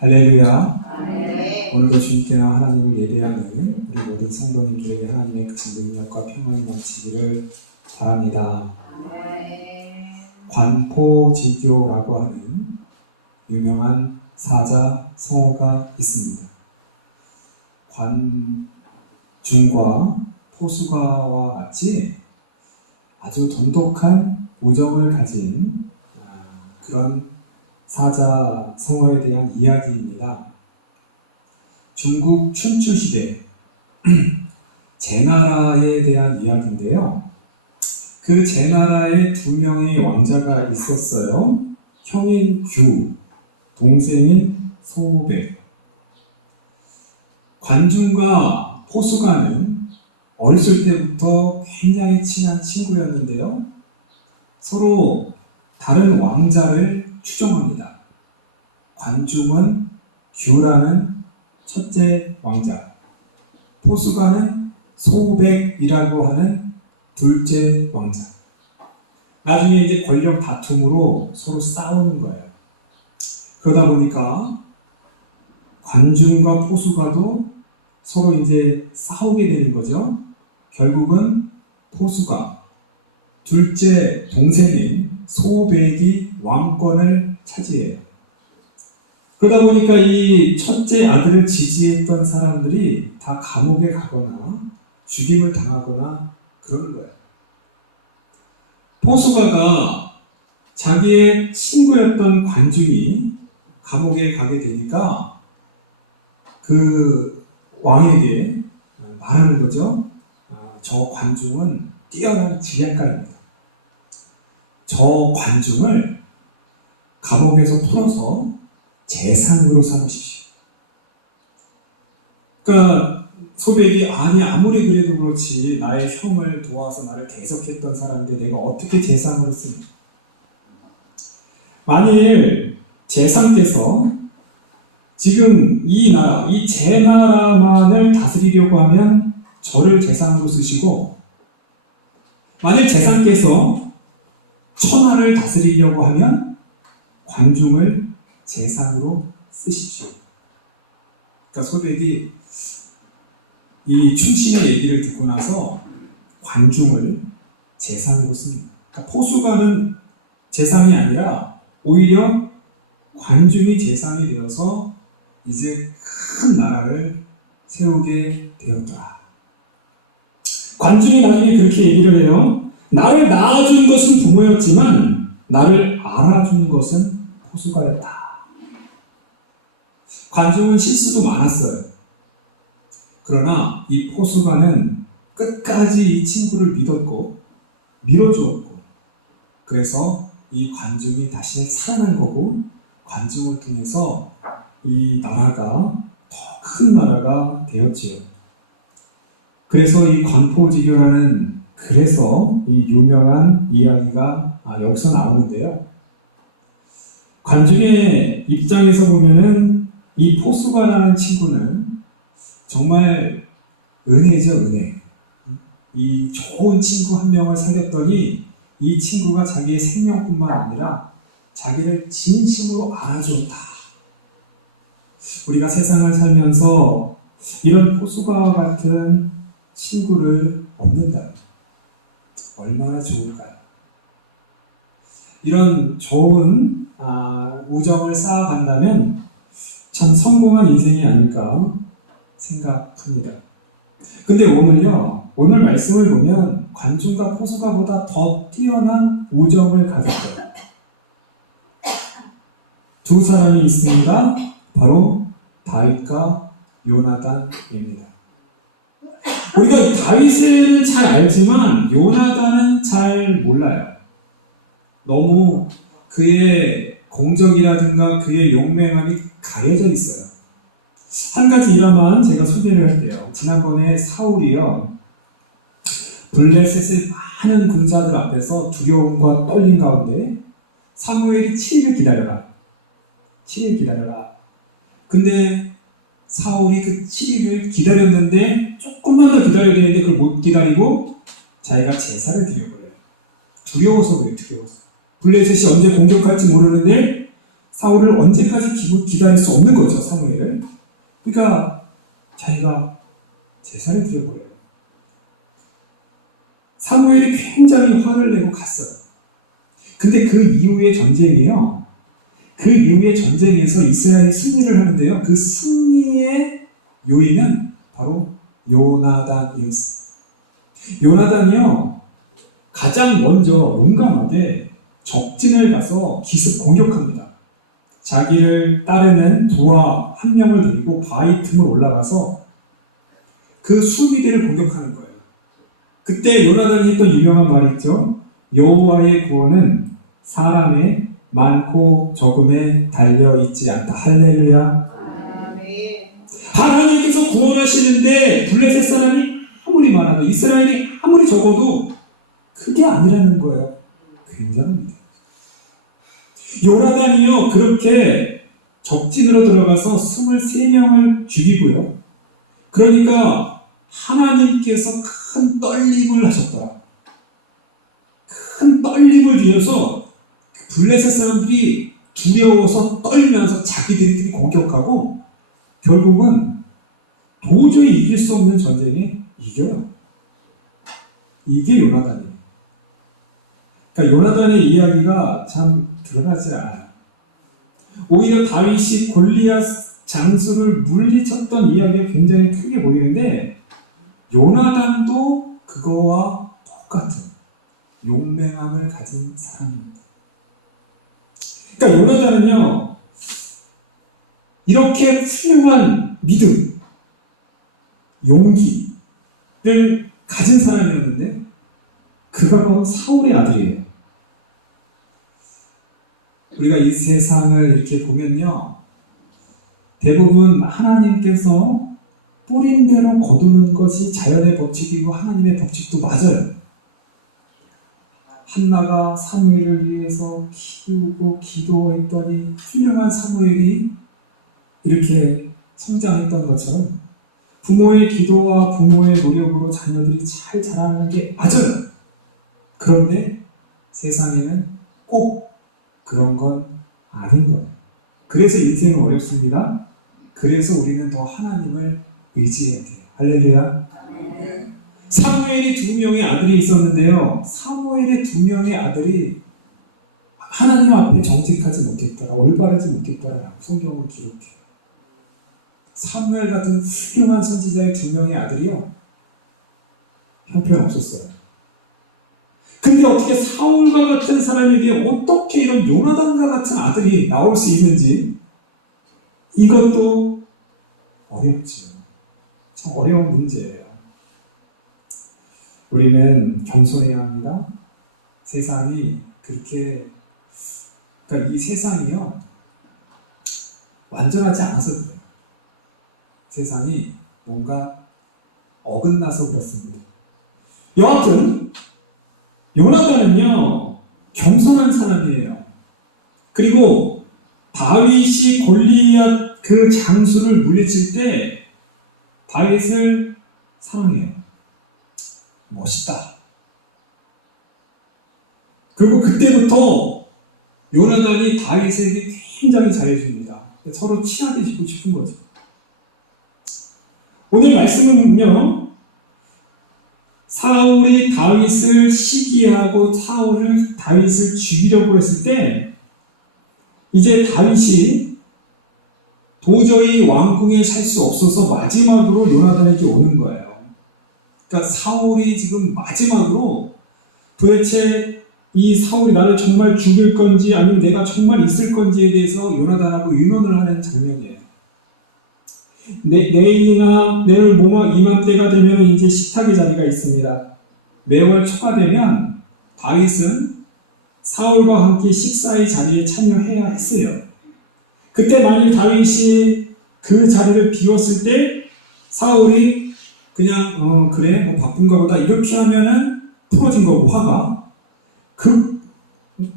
할렐루야. 아멘. 오늘도 주님께나 하나님을 예배하는 우리 모든 성도님들에게 하나님의 그 능력과 평안이 넘치기를 바랍니다. 아멘. 관포지교라고 하는 유명한 사자 성어가 있습니다. 관중과 포수가와 같이 아주 돈독한 우정을 가진 아, 그런 사자 성어에 대한 이야기입니다. 중국 춘추 시대 제나라에 대한 이야기인데요. 그 제나라에 두 명의 왕자가 있었어요. 형인 규, 동생인 소백. 관중과 포수가는 어렸을 때부터 굉장히 친한 친구였는데요. 서로 다른 왕자를 추종합니다. 관중은 규라는 첫째 왕자, 포수가는 소백이라고 하는 둘째 왕자. 나중에 이제 권력 다툼으로 서로 싸우는 거예요. 그러다 보니까 관중과 포수가도 서로 이제 싸우게 되는 거죠. 결국은 포수가 둘째 동생인 소백이 왕권을 차지해요. 그러다 보니까 이 첫째 아들을 지지했던 사람들이 다 감옥에 가거나 죽임을 당하거나 그러는 거예요. 포수가가 자기의 친구였던 관중이 감옥에 가게 되니까 그 왕에게 말하는 거죠. 아, 저 관중은 뛰어난 지략가입니다. 저 관중을 감옥에서 풀어서 재상으로 삼으십시오. 그러니까 소백이 아니 아무리 그래도 그렇지 나의 형을 도와서 나를 계속했던 사람인데 내가 어떻게 재상으로 쓰니? 만일 재상께서 지금 이 나라, 이 제 나라만을 다스리려고 하면 저를 재상으로 쓰시고 만일 재상께서 천하를 다스리려고 하면 관중을 재상으로 쓰십시오. 그러니까 소백이 이 춘신의 얘기를 듣고 나서 관중을 재상으로 씁니다. 그러니까 포수가는 재상이 아니라 오히려 관중이 재상이 되어서 이제 큰 나라를 세우게 되었더라. 관중이 나중에 그렇게 얘기를 해요. 나를 낳아준 것은 부모였지만 나를 알아준 것은 포수가였다. 관중은 실수도 많았어요. 그러나 이 포수가는 끝까지 이 친구를 믿었고 밀어주었고 그래서 이 관중이 다시 살아난 거고 관중을 통해서 이 나라가 더 큰 나라가 되었지요. 그래서 이 관포지교라는 그래서 이 유명한 이야기가 아, 여기서 나오는데요. 관중의 입장에서 보면은 이 포수가라는 친구는 정말 은혜죠, 은혜. 이 좋은 친구 한 명을 살렸더니 이 친구가 자기의 생명뿐만 아니라 자기를 진심으로 알아줬다. 우리가 세상을 살면서 이런 포수가와 같은 친구를 얻는다. 얼마나 좋을까요? 이런 좋은 아, 우정을 쌓아간다면 참 성공한 인생이 아닐까 생각합니다. 근데 오늘요, 오늘 말씀을 보면 관중과 포수가보다 더 뛰어난 우정을 가졌어요. 두 사람이 있습니다. 바로 다윗과 요나단입니다. 우리가 다윗을 잘 알지만 요나단은 잘 몰라요. 너무 그의 공적이라든가 그의 용맹함이 가려져 있어요. 한 가지 일화만 제가 소개를 할게요. 지난번에 사울이요. 블레셋의 많은 군사들 앞에서 두려움과 떨림 가운데 사무엘이 7일 기다려라. 7일 기다려라. 근데 사울이 그 7일을 기다렸는데 조금만 더 기다려야 되는데 그걸 못 기다리고 자기가 제사를 드려버려요. 두려워서 그래요, 두려워서. 블레셋이 언제 공격할지 모르는데 사울을 언제까지 기, 기다릴 수 없는 거죠, 사무엘을. 그러니까 자기가 제사를 드려버려요. 사무엘이 굉장히 화를 내고 갔어요. 근데 그 이후의 전쟁이요. 그 이후의 전쟁에서 이스라엘이 승리를 하는데요. 그 승리의 요인은 바로 요나단이었어요. 요나단이요. 가장 먼저 용감하게 적진을 가서 기습 공격합니다. 자기를 따르는 부하 한 명을 데리고 바위 틈을 올라가서 그 수비대를 공격하는 거예요. 그때 요나단이 했던 유명한 말이 있죠. 여호와의 구원은 사람의 많고 적음에 달려 있지 않다. 할렐루야. 하나님께서 구원하시는데 블레셋 사람이 아무리 많아도 이스라엘이 아무리 적어도 그게 아니라는 거예요. 굉장합니다. 요나단이요 그렇게 적진으로 들어가서 23명을 죽이고요. 그러니까 하나님께서 큰 떨림을 하셨다. 큰 떨림을 주셔서 블레셋 사람들이 두려워서 떨면서 자기들끼리 공격하고 결국은 도저히 이길 수 없는 전쟁에 이겨요. 이게 요나단이에요. 그러니까 요나단의 이야기가 참 드러나지 않아요. 오히려 다윗이 골리앗 장수를 물리쳤던 이야기가 굉장히 크게 보이는데 요나단도 그거와 똑같은 용맹함을 가진 사람입니다. 그러니까 요나단은요 이렇게 훌륭한 믿음, 용기를 가진 사람이었는데 그가 바로 사울의 아들이에요. 우리가 이 세상을 이렇게 보면요. 대부분 하나님께서 뿌린 대로 거두는 것이 자연의 법칙이고 하나님의 법칙도 맞아요. 한나가 사무엘을 위해서 키우고 기도했더니 훌륭한 사무엘이 이렇게 성장했던 것처럼 부모의 기도와 부모의 노력으로 자녀들이 잘 자라는 게 맞아요. 그런데 세상에는 꼭 그런 건 아닌 거예요. 그래서 인생은 어렵습니다. 그래서 우리는 더 하나님을 의지해야 돼요. 할렐루야. 사무엘이 두 명의 아들이 있었는데요. 사무엘의 두 명의 아들이 하나님 앞에 정직하지 못했더라, 올바르지 못했더라라고 성경은 기록해요. 사무엘 같은 훌륭한 선지자의 두 명의 아들이요. 형편없었어요. 근데 어떻게 사울과 같은 사람에게 어떻게 이런 요나단과 같은 아들이 나올 수 있는지 이것도 어렵지요. 참 어려운 문제예요. 우리는 겸손해야 합니다. 세상이 그렇게 그러니까 이 세상이요 완전하지 않아서 그래요. 세상이 뭔가 어긋나서 그렇습니다. 여하튼 요나단은요 겸손한 사람이에요. 그리고 다윗이 골리앗 그 장수를 물리칠 때 다윗을 사랑해요. 멋있다. 그리고 그때부터 요나단이 다윗에게 굉장히 잘해줍니다. 서로 친해지고 싶은 거죠. 오늘 보면 사울이 다윗을 시기하고 사울을 다윗을 죽이려고 했을 때 이제 다윗이 도저히 왕궁에 살 수 없어서 마지막으로 요나단에게 오는 거예요. 그러니까 사울이 지금 마지막으로 도대체 이 사울이 나를 정말 죽일 건지 아니면 내가 정말 있을 건지에 대해서 요나단하고 의논을 하는 장면이에요. 내, 내일이나 내일 모마 이맘때가 되면 이제 식탁의 자리가 있습니다. 매월 초가 되면 다윗은 사울과 함께 식사의 자리에 참여해야 했어요. 그때 만일 다윗이 그 자리를 비웠을 때 사울이 그냥 어 그래 뭐 바쁜가 보다 이렇게 하면은 풀어진 거고 화가 그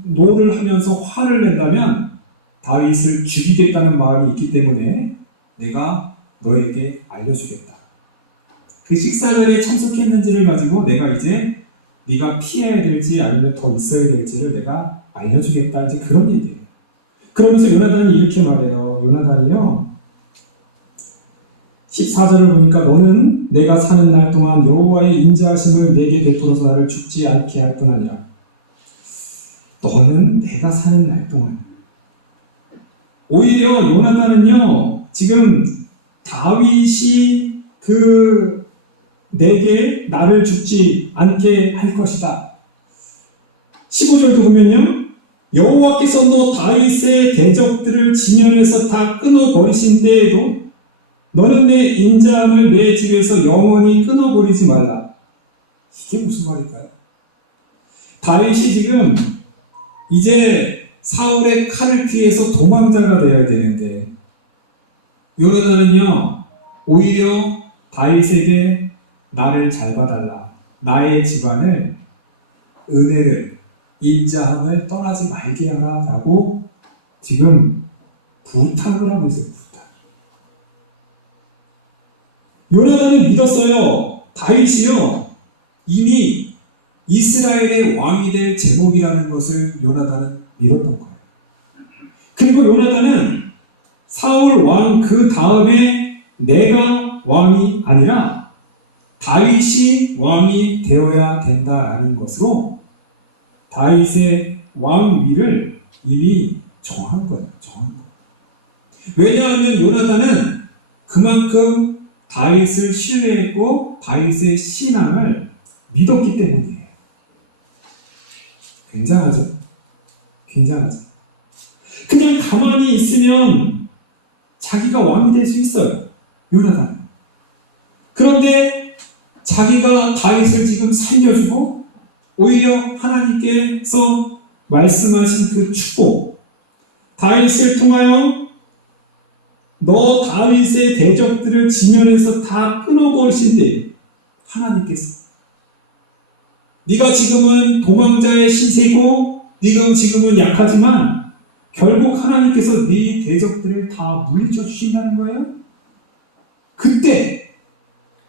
노를 하면서 화를 낸다면 다윗을 죽이겠다는 마음이 있기 때문에 내가 너에게 알려주겠다. 그 식사 자리에 참석했는지를 가지고 내가 이제 네가 피해야 될지 아니면 더 있어야 될지를 내가 알려주겠다 이제 그런 얘기예요. 그러면서 요나단이 이렇게 말해요. 요나단이요. 14절을 보니까 너는 내가 사는 날 동안 여호와의 인자하심을 내게 베풀어서 나를 죽지 않게 할 뿐 아니라. 너는 내가 사는 날 동안 오히려 요나단은요 지금 다윗이 그 내게 나를 죽지 않게 할 것이다. 15절도 보면요. 여호와께서 너 다윗의 대적들을 지면에서 다 끊어버리신 때에도 너는 내 인자함을 내 집에서 영원히 끊어버리지 말라. 이게 무슨 말일까요? 다윗이 지금 이제 사울의 칼을 피해서 도망자가 되어야 되는데 요나단은요 오히려 다윗에게 나를 잘 봐달라. 나의 집안을 은혜를 인자함을 떠나지 말게 하라라고 지금 부탁을 하고 있어요 부탁. 요나단은 믿었어요. 다윗이요 이미 이스라엘의 왕이 될 제목이라는 것을 요나단은 믿었던 거예요. 그리고 요나단은 사울 왕 그 다음에 내가 왕이 아니라 다윗이 왕이 되어야 된다라는 것으로 다윗의 왕위를 이미 정한 거예요. 정한 거예요. 왜냐하면 요나단은 그만큼 다윗을 신뢰했고 다윗의 신앙을 믿었기 때문이에요. 굉장하죠? 굉장하죠? 그냥 가만히 있으면 자기가 왕이 될 수 있어요. 요나단. 그런데 자기가 다윗을 지금 살려주고 오히려 하나님께서 말씀하신 그 축복 다윗을 통하여 너 다윗의 대적들을 지면에서 다 끊어버리신데 하나님께서 네가 지금은 도망자의 신세고 네가 지금은 약하지만 결국 하나님께서 네 대적들을 다 물리쳐 주신다는 거예요. 그때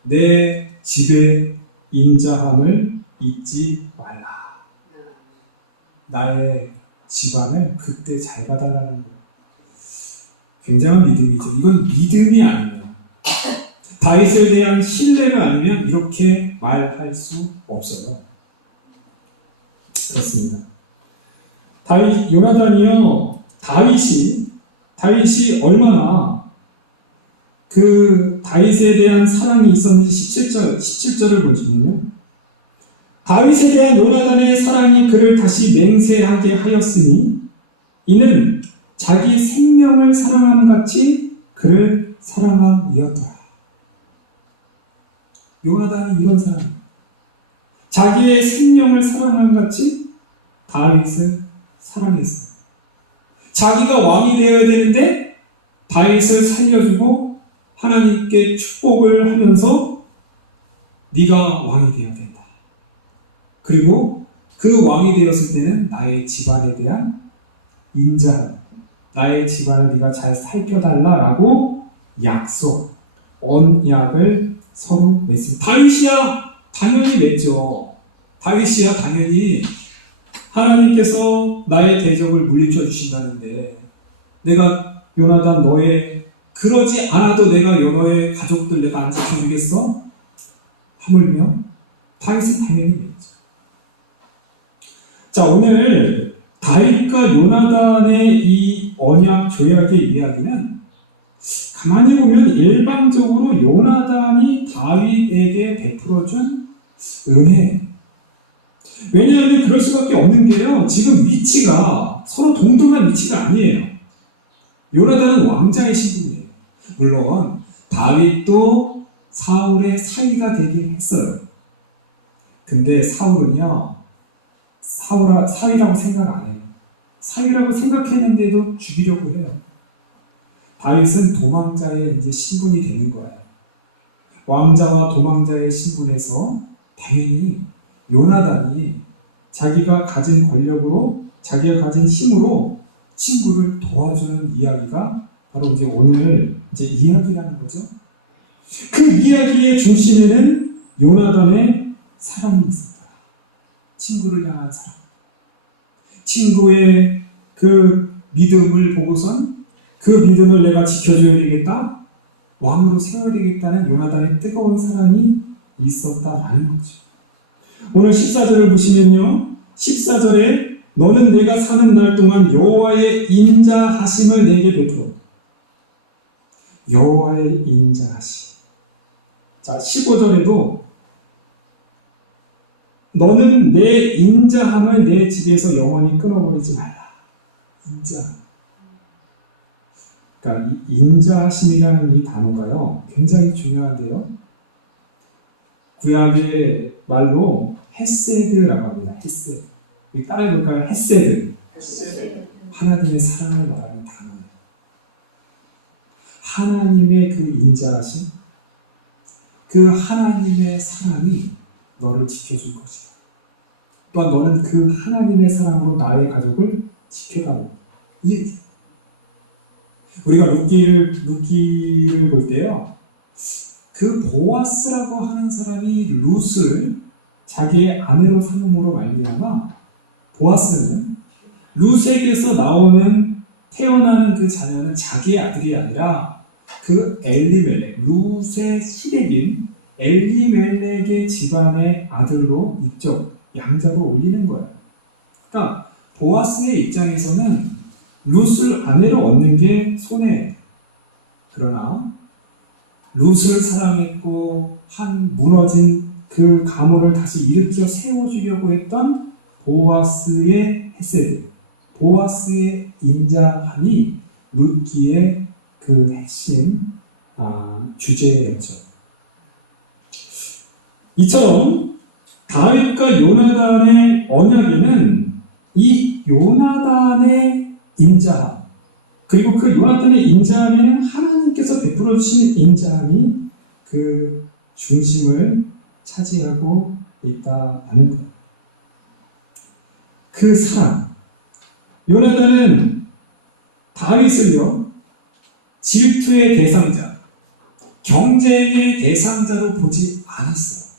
내 집의 인자함을 잊지 말라. 나의 집안을 그때 잘 봐달라는 거예요. 굉장한 믿음이죠. 이건 믿음이 아니면 다윗에 대한 신뢰가 아니면 이렇게 말할 수 없어요. 그렇습니다. 다윗 요나단이요 다윗이 다윗이 얼마나 그 다윗에 대한 사랑이 있었는지 17절 17절을 보시면요. 다윗에 대한 요나단의 사랑이 그를 다시 맹세하게 하였으니 이는 자기 생명을 사랑함 같이 그를 사랑함이었더라. 요나단이 이런 사람. 자기의 생명을 사랑함 같이 다윗을 사랑했어요. 자기가 왕이 되어야 되는데 다윗을 살려주고 하나님께 축복을 하면서 네가 왕이 되어야 된다. 그리고 그 왕이 되었을 때는 나의 집안에 대한 인자함, 나의 집안을 네가 잘 살펴달라라고 약속, 언약을 서로 맺습니다. 다윗이야 당연히 맺죠. 다윗이야 당연히 하나님께서 나의 대적을 물리쳐 주신다는데 내가 요나단 너의 그러지 않아도 내가 너의 가족들 내가 안 지켜주겠어? 하물며 다윗은 당연히 맺죠. 자 오늘 다윗과 요나단의 이 언약 조약의 이야기는 가만히 보면 일방적으로 요나단이 다윗에게 베풀어준 은혜. 왜냐하면 그럴 수밖에 없는 게요. 지금 위치가 서로 동등한 위치가 아니에요. 요나단은 왕자의 신분이에요. 물론 다윗도 사울의 사위가 되긴 했어요. 근데 사울은요. 사울아, 사위라고 생각 안 해요. 사위라고 생각했는데도 죽이려고 해요. 다윗은 도망자의 이제 신분이 되는 거예요. 왕자와 도망자의 신분에서 당연히 요나단이 자기가 가진 권력으로 자기가 가진 힘으로 친구를 도와주는 이야기가 바로 이제 오늘 이제 이야기라는 거죠. 그 이야기의 중심에는 요나단의 사랑이 있습니다. 친구를 향한 사랑. 친구의 그 믿음을 보고선 그 믿음을 내가 지켜줘야 되겠다, 왕으로 세워야 되겠다는 요나단의 뜨거운 사랑이 있었다라는 거죠. 오늘 14절을 보시면요. 14절에 너는 내가 사는 날 동안 여호와의 인자하심을 내게 베풀어. 여호와의 인자하심. 자, 15절에도 너는 내 인자함을 내 집에서 영원히 끊어버리지 말라. 인자. 그러니까 이 인자하심이라는 이 단어가요. 굉장히 중요한데요. 구약의 말로 헤세드라고 합니다. 헤세드. 따라해볼까요? 헤세드. 하나님의 사랑을 말하는 단어예요. 하나님의 그 인자하심, 그 하나님의 사랑이 너를 지켜줄 것이다. 또한 너는 그 하나님의 사랑으로 나의 가족을 지켜가고. 이 우리가 루키를 루키를 볼 때요. 그 보아스라고 하는 사람이 룻을 자기의 아내로 삼음으로 말미암아 보아스는 룻에게서 나오는 태어나는 그 자녀는 자기의 아들이 아니라 그 엘리멜렉 룻의 시댁인 엘리멜렉의 집안의 아들로 입적 양자로 올리는 거예요. 그러니까 보아스의 입장에서는 룻을 아내로 얻는 게 손해. 그러나 룻을 사랑했고 한 무너진 그 가문을 다시 일으켜 세워주려고 했던 보아스의 헤세드, 보아스의 인자함이 룻기의 그 핵심 아, 주제였죠. 이처럼 다윗과 요나단의 언약에는 이 요나단의 인자함 그리고 그 요나단의 인자함에는 하나님께서 베풀어 주신 인자함이 그 중심을 차지하고 있다는 것. 그 사람 요나단은 다윗을요 질투의 대상자, 경쟁의 대상자로 보지 않았어요.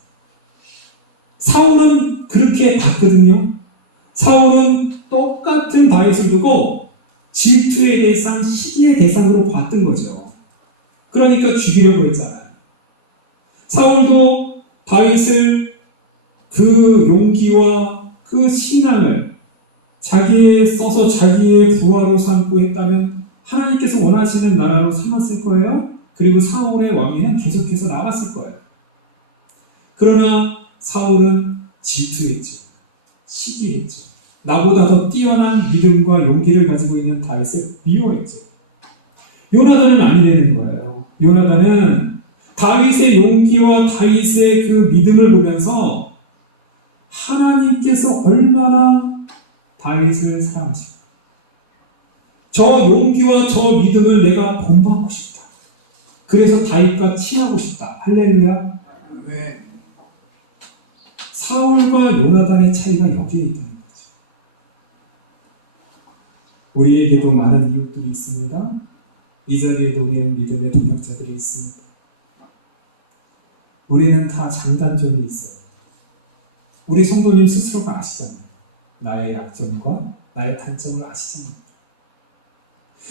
사울은 그렇게 봤거든요. 사울은 똑같은 다윗을 두고 질투의 대상, 시기의 대상으로 봤던 거죠. 그러니까 죽이려고 했잖아요. 사울도 다윗을 그 용기와 그 신앙을 자기의 써서 자기의 부하로 삼고 했다면 하나님께서 원하시는 나라로 삼았을 거예요. 그리고 사울의 왕위는 계속해서 나갔을 거예요. 그러나 사울은 질투했죠. 시기했죠. 나보다 더 뛰어난 믿음과 용기를 가지고 있는 다윗을 미워했죠. 요나단은 아니라는 거예요. 요나단은 다윗의 용기와 다윗의 그 믿음을 보면서 하나님께서 얼마나 다윗을 사랑하시고 저 용기와 저 믿음을 내가 본받고 싶다. 그래서 다윗과 친하고 싶다. 할렐루야. 사울과 요나단의 차이가 여기에 있다는 거죠. 우리에게도 많은 이웃들이 있습니다. 이 자리에도 우리는 믿음의 동역자들이 있습니다. 우리는 다 장단점이 있어요. 우리 성도님 스스로가 아시잖아요. 나의 약점과 나의 단점을 아시잖아요.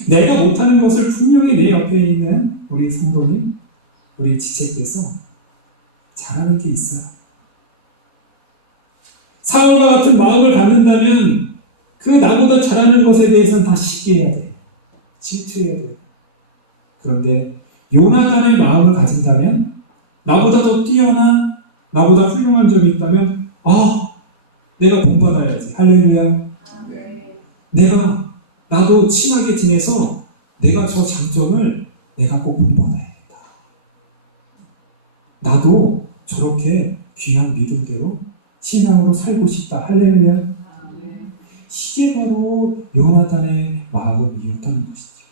내가 못하는 것을 분명히 내 옆에 있는 우리 성도님, 우리 지체께서 잘하는 게 있어요. 사울과 같은 마음을 갖는다면 그 나보다 잘하는 것에 대해서는 다 시기해야 돼. 질투해야 돼. 그런데 요나단의 마음을 가진다면 나보다 더 뛰어난 나보다 훌륭한 점이 있다면 아 내가 본받아야지. 할렐루야. 내가 나도 친하게 지내서 내가 저 장점을 내가 꼭 본받아야겠다. 나도 저렇게 귀한 믿음대로 신앙으로 살고 싶다. 할렐루야. 이게 바로 요나단의 마음이었다는 것이죠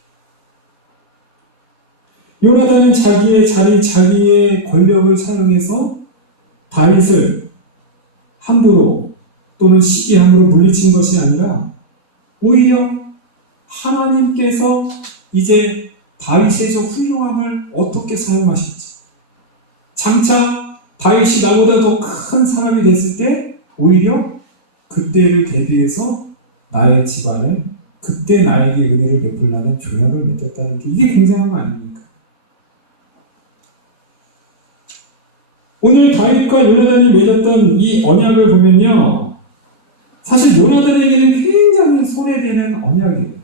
요나단은 자기의 자리, 자기의 권력을 사용해서 다윗을 함부로 또는 시기함으로 물리친 것이 아니라 오히려 하나님께서 이제 다윗의 저 훌륭함을 어떻게 사용하실지 장차 다윗이 나보다 더 큰 사람이 됐을 때 오히려 그때를 대비해서 나의 집안을 그때 나에게 은혜를 베풀라는 조약을 맺었다는 게 이게 굉장한 거 아닙니까? 오늘 다윗과 요나단이 맺었던 이 언약을 보면요. 사실 요나단에게는 굉장히 손해되는 언약이에요.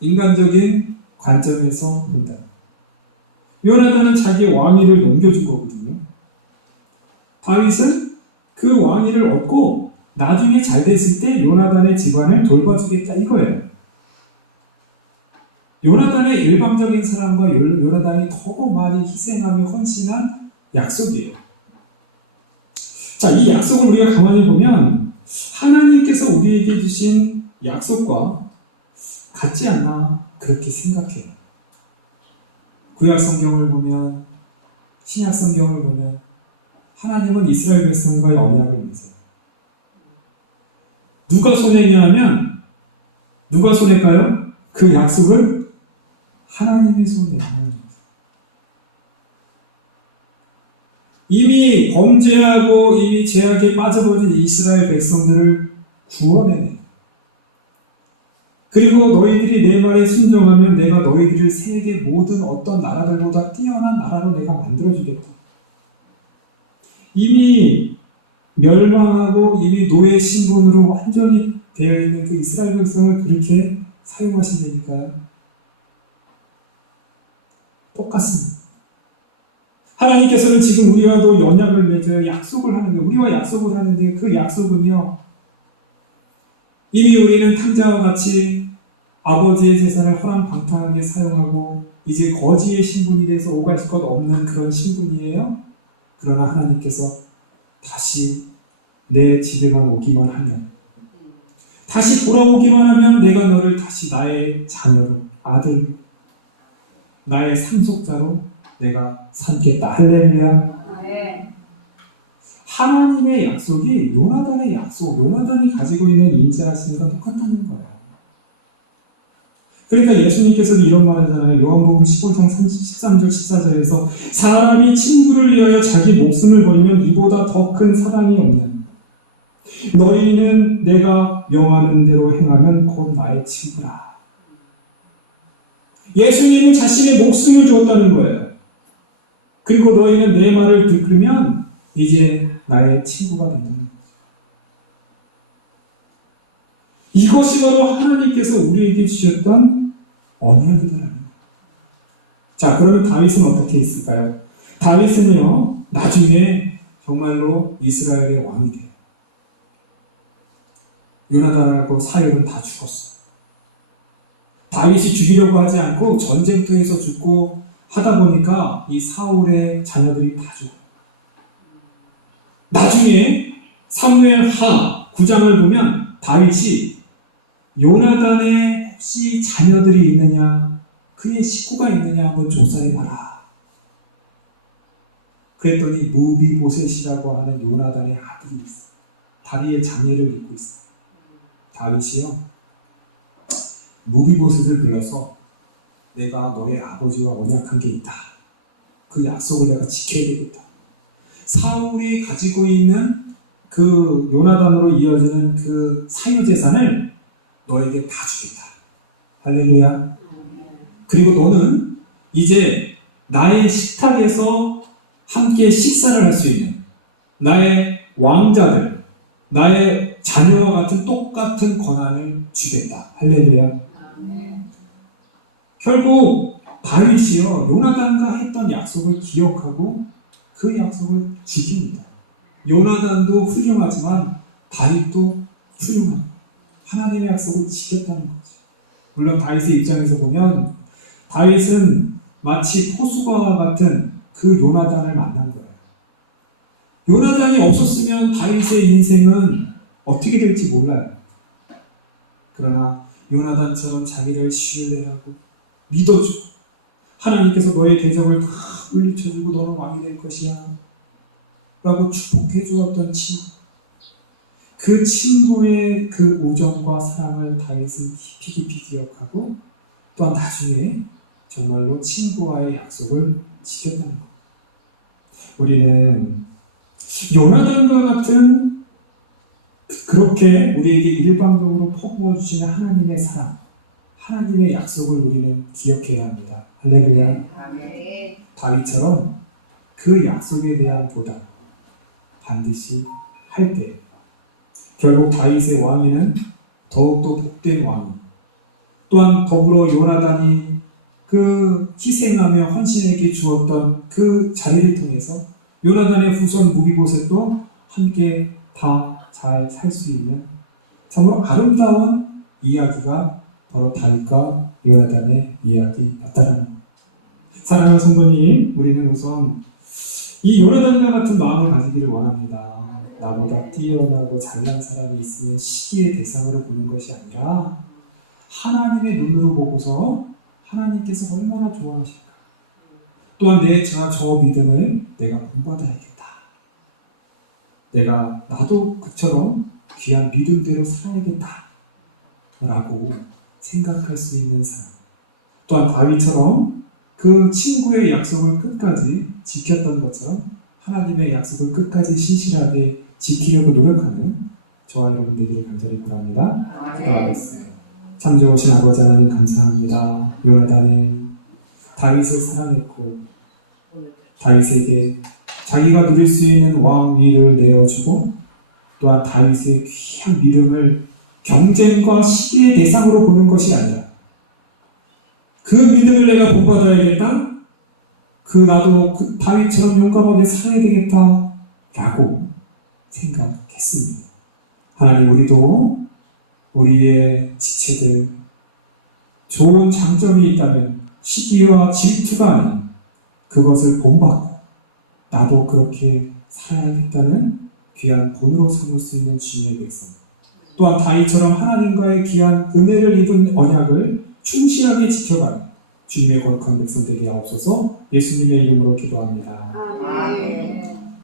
인간적인 관점에서 본다. 요나단은 자기 왕위를 넘겨준 거거든요. 다윗은 그 왕위를 얻고 나중에 잘 됐을 때 요나단의 집안을 돌봐주겠다 이거예요. 요나단의 일방적인 사랑과 요- 요나단이 더 많이 희생하며 헌신한 약속이에요. 자, 이 약속을 우리가 가만히 보면 하나님께서 우리에게 주신 약속과 같지 않나 그렇게 생각해요. 구약 성경을 보면 신약 성경을 보면 하나님은 이스라엘 백성과의 언약을 맺어요. 누가 손해냐 하면 누가 손해일까요? 그 약속을 하나님이 손해요. 이미 범죄하고 이미 죄악에 빠져버린 이스라엘 백성들을 구원해내. 그리고 너희들이 내 말에 순종하면 내가 너희들을 세계 모든 어떤 나라들보다 뛰어난 나라로 내가 만들어주겠다. 이미 멸망하고 이미 노예 신분으로 완전히 되어 있는 그 이스라엘 백성을 그렇게 사용하신다니까요. 똑같습니다. 하나님께서는 지금 우리와도 연약을 맺어 약속을 하는데 우리와 약속을 하는데 그 약속은요 이미 우리는 탕자와 같이 아버지의 재산을 허랑방탕하게 사용하고 이제 거지의 신분이 돼서 오갈 것 없는 그런 신분이에요. 그러나 하나님께서 다시 내 집에만 오기만 하면 다시 돌아오기만 하면 내가 너를 다시 나의 자녀로 아들 나의 상속자로 내가 삼겠다 할렐루야 네. 하나님의 약속이 요나단의 약속 요나단이 가지고 있는 인자하심과 똑같다는 거예요 그러니까 예수님께서도 이런 말 하잖아요 요한복음 15장 13절 14절에서 사람이 친구를 위하여 자기 목숨을 버리면 이보다 더 큰 사랑이 없는 너희는 내가 명하는 대로 행하면 곧 나의 친구라. 예수님은 자신의 목숨을 주었다는 거예요. 그리고 너희는 내 말을 들으면 이제 나의 친구가 거죠. 이것이 바로 하나님께서 우리에게 주셨던 언약이다라는 거예요. 자, 그러면 다윗은 어떻게 했을까요? 다윗은요, 나중에 정말로 이스라엘의 왕이 돼요. 요나단하고 사울은 다 죽었어. 다윗이 죽이려고 하지 않고 전쟁터에서 죽고 하다 보니까 이 사울의 자녀들이 다 죽어. 나중에 사무엘 하 9장을 보면 다윗이 요나단의 혹시 자녀들이 있느냐, 그의 식구가 있느냐 한번 조사해봐라. 그랬더니 무비보셋이라고 하는 요나단의 아들이 있어. 다리에 장애를 입고 있어. 다윗이요. 무비보셋을 불러서 내가 너의 아버지와 언약한 게 있다. 그 약속을 내가 지켜야 되겠다. 사울이 가지고 있는 그 요나단으로 이어지는 그 사유 재산을 너에게 다 주겠다. 할렐루야. 그리고 너는 이제 나의 식탁에서 함께 식사를 할 수 있는 나의 왕자들, 나의 자녀와 같은 똑같은 권한을 주겠다. 할렐루야. 네. 결국 다윗이요 요나단과 했던 약속을 기억하고 그 약속을 지킵니다. 요나단도 훌륭하지만 다윗도 훌륭한 하나님의 약속을 지켰다는 거죠. 물론 다윗의 입장에서 보면 다윗은 마치 포수과 같은 그 요나단을 만난 거예요. 요나단이 없었으면 다윗의 인생은 어떻게 될지 몰라요. 그러나 요나단처럼 자기를 신뢰하고 믿어주고 하나님께서 너의 대적을 다 물리쳐주고 너는 왕이 될 것이야. 라고 축복해 주었던 친구 그 친구의 그 우정과 사랑을 다윗은 깊이 깊이 기억하고 또한 나중에 정말로 친구와의 약속을 지켰다는 것. 우리는 요나단과 같은 그렇게 우리에게 일방적으로 퍼부어 주시는 하나님의 사랑, 하나님의 약속을 우리는 기억해야 합니다. 할렐루야. 아멘. 다윗처럼 그 약속에 대한 보답 반드시 할 때 결국 다윗의 왕위는 더욱더 복된 왕위 또한 더불어 요나단이 그 희생하며 헌신에게 주었던 그 자리를 통해서 요나단의 후손 무비보셋도 함께 다 잘 살 수 있는 참으로 아름다운 이야기가 바로 다윗과 요나단의 이야기였다는 사랑하는 성도님, 우리는 우선 이 요나단과 같은 마음을 가지기를 원합니다. 나보다 뛰어나고 잘난 사람이 있으면 시기의 대상으로 보는 것이 아니라 하나님의 눈으로 보고서 하나님께서 얼마나 좋아하실까. 또한 내 저, 저 믿음을 내가 본받아야겠다. 내가 나도 그처럼 귀한 믿음대로 살아야겠다. 라고 생각할 수 있는 사람. 또한 다윗처럼 그 친구의 약속을 끝까지 지켰던 것처럼 하나님의 약속을 끝까지 신실하게 지키려고 노력하는 저와 여러분 되기를 간절히 바랍니다. 기도하겠습니다. 참 좋으신 아버지 하나님 감사합니다. 요나단은 다윗을 사랑했고 다윗에게 자기가 누릴 수 있는 왕위를 내어주고 또한 다윗의 귀한 믿음을 경쟁과 시기의 대상으로 보는 것이 아니라 그 믿음을 내가 본받아야겠다. 그 나도 그 다윗처럼 용감하게 살아야 되겠다. 라고 생각했습니다. 하나님 우리도 우리의 지체들 좋은 장점이 있다면 시기와 질투가 아닌 그것을 본받고 나도 그렇게 살아야겠다는 귀한 본으로 삼을 수 있는 주님의 백성 또한 다윗처럼 하나님과의 귀한 은혜를 입은 언약을 충실하게 지켜가는 주님의 거룩한 백성 되게 하옵소서 예수님의 이름으로 기도합니다. 아멘.